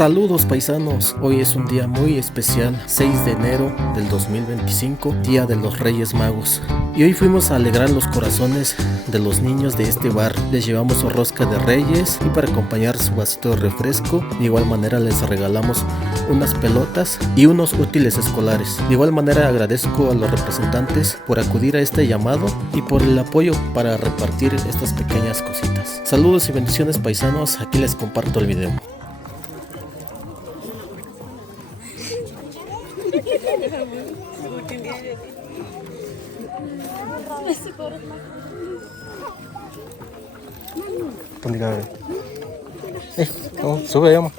Saludos paisanos, hoy es un día muy especial, 6 de enero del 2025, Día de los Reyes Magos. Y hoy fuimos a alegrar los corazones de los niños de este barrio. Les llevamos su rosca de reyes y para acompañar su vasito de refresco. De igual manera les regalamos unas pelotas y unos útiles escolares. De igual manera agradezco a los representantes por acudir a este llamado y por el apoyo para repartir estas pequeñas cositas. Saludos y bendiciones paisanos, aquí les comparto el video. ¿Dónde cabe? Sube, vamos.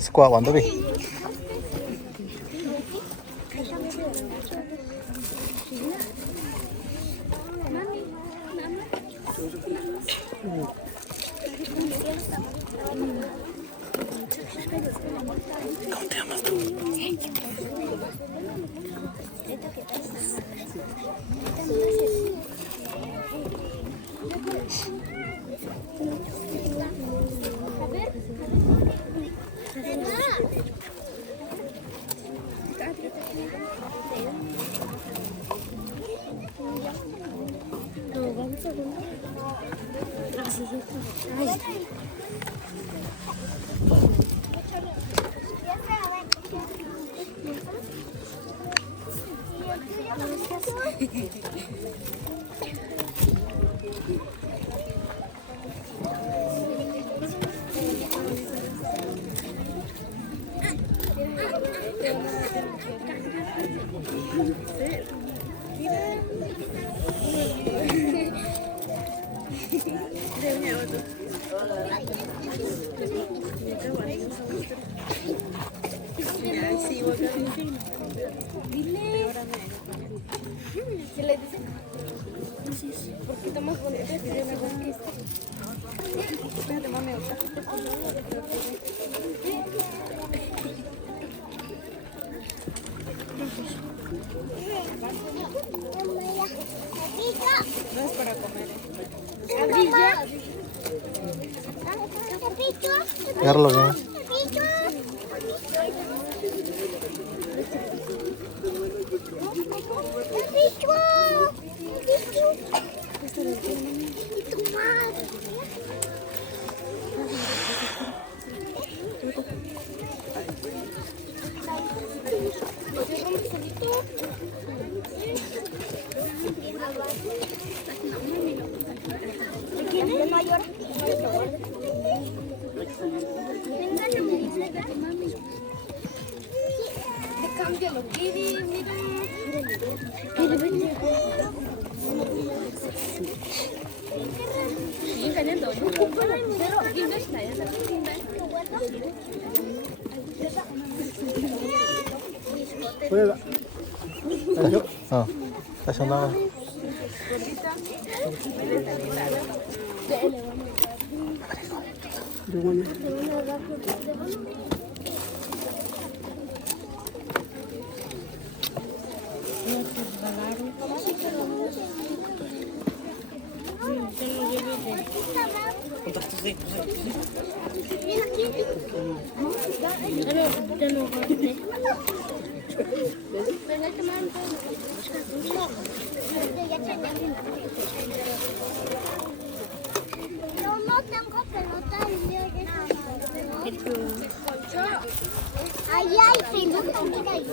Squad, ¿cuándo vi? ¿Cómo te llamas tú? ¿Qué le dice? ¿Por qué tomas con este video mejor que este? Espérate, mami, no es para comer. Agarrarlo bien. ¿Quién es mayor? Te cambia los kiwis, mira. Siguen cayendo, ¿no? Tayo na ako. Yo no tengo pelota el día de ahí hay pelota, mira ahí.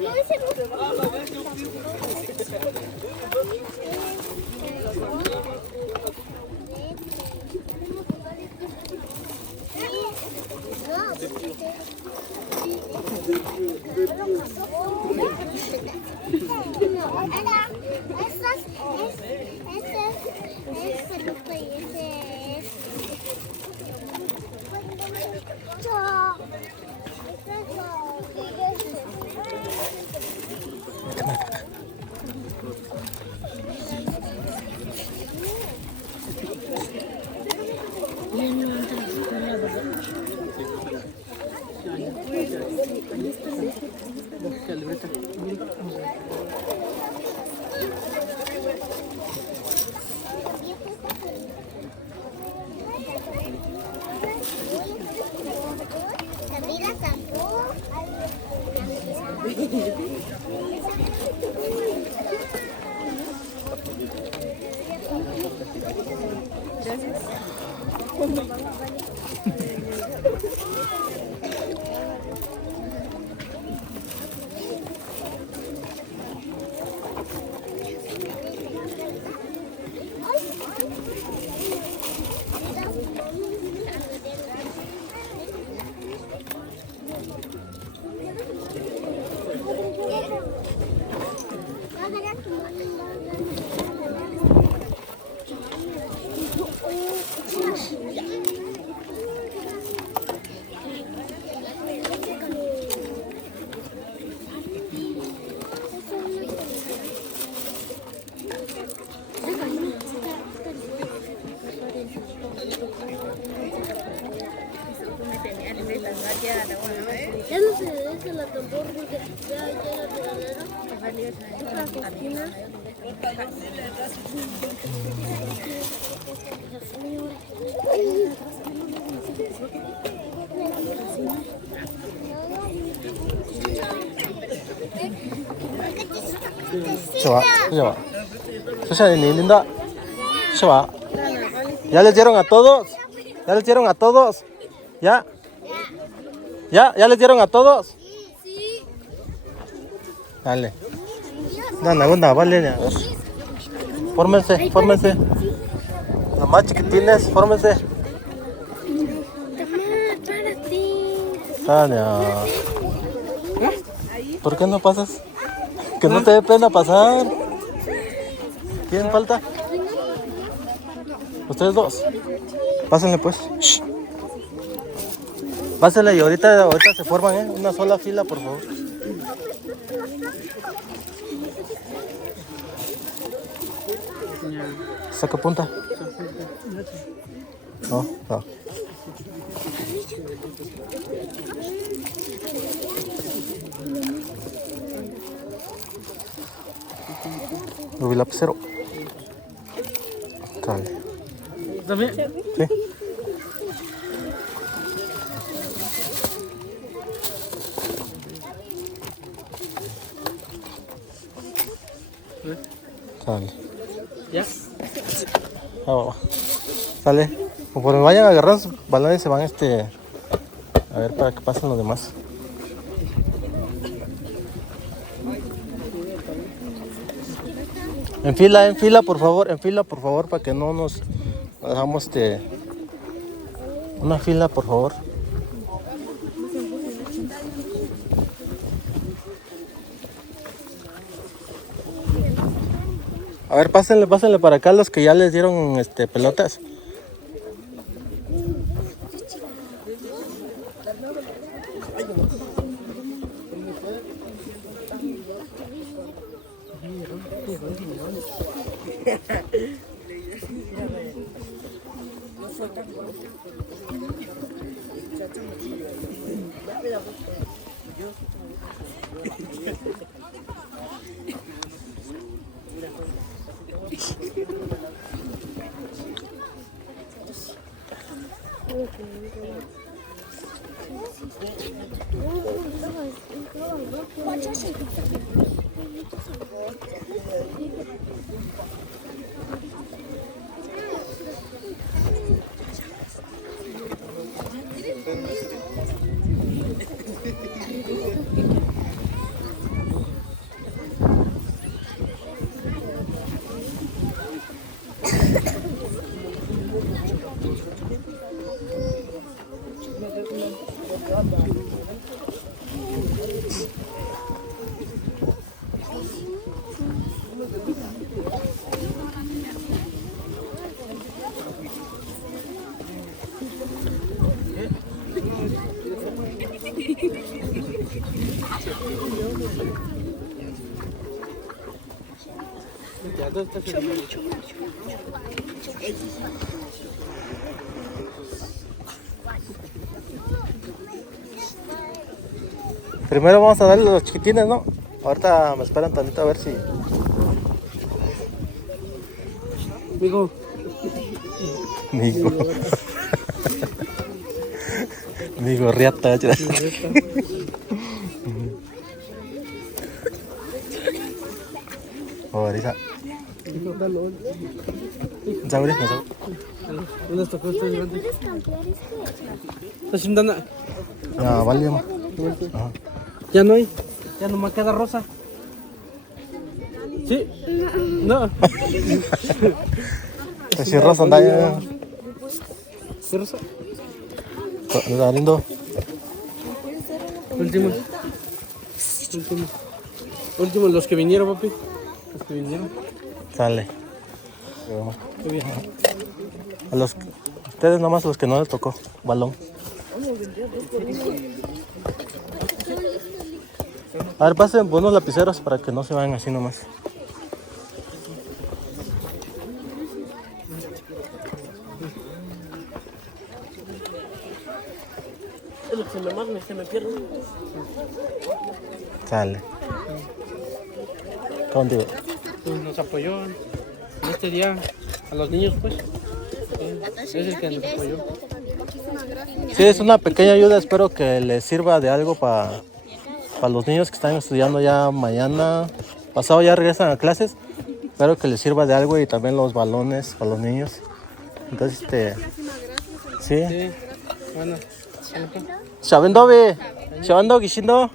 No, ese no. Ya no se dice la tambor porque ya llega el regalero. Otra cocina. Se va. Susana, ni linda. Se va. Ya les dieron a todos. Ya les dieron a todos. Ya. Ya les dieron a todos. Sí. Dale. Dale, vale. Fórmense. Los más chiquitines, fórmense. Para ti. Tania. ¿Por qué no pasas? Que no te dé pena pasar. ¿Quién falta? Ustedes dos. Pásenle pues. Shh. Pásenle y ahorita se forman, una sola fila, por favor. ¿Saca punta? No. Rubí lapicero. Dale. ¿También? Sí. Sale. ¿Ya? Va. Sale. Conforme vayan a agarrar sus balones se van a ver para que pasen los demás. En fila, por favor, para que no nos dejamos una fila, por favor. A ver, pásenle para acá los que ya les dieron pelotas. Ya, ¿dónde está su niño? Primero vamos a darle a los chiquitines, ¿no? Ahorita me esperan tantito a ver si... Mijo. Migo. Migo riata. Ahorita. Mijo, dalo. ¿Sabes? No sabes. ¿Dónde está con este grande? ¿Puedes cambiar este? ¿Está haciendo nada? Ah, vale, ma. Ajá. Ya no hay. Ya nomás queda rosa. ¿Sí? No. Si rosa anda ya. ¿Sí, rosa? Está lindo. Último. Último, los que vinieron, papi. Los que vinieron. Sale. Muy bien. A los... Ustedes nomás los que no les tocó balón. A ver, pasen buenos lapiceros para que no se vayan así nomás. Es lo que se me pierde. Sale. Contigo. Pues nos apoyó en este día a los niños, pues. Es el que nos apoyó. Sí, es una pequeña ayuda. Espero que les sirva de algo para los niños que están estudiando ya mañana. Pasado ya regresan a clases. Espero que les sirva de algo y también los balones para los niños. Entonces, sí. Sí. Bueno. Shabendo be. Shabendo gishindo.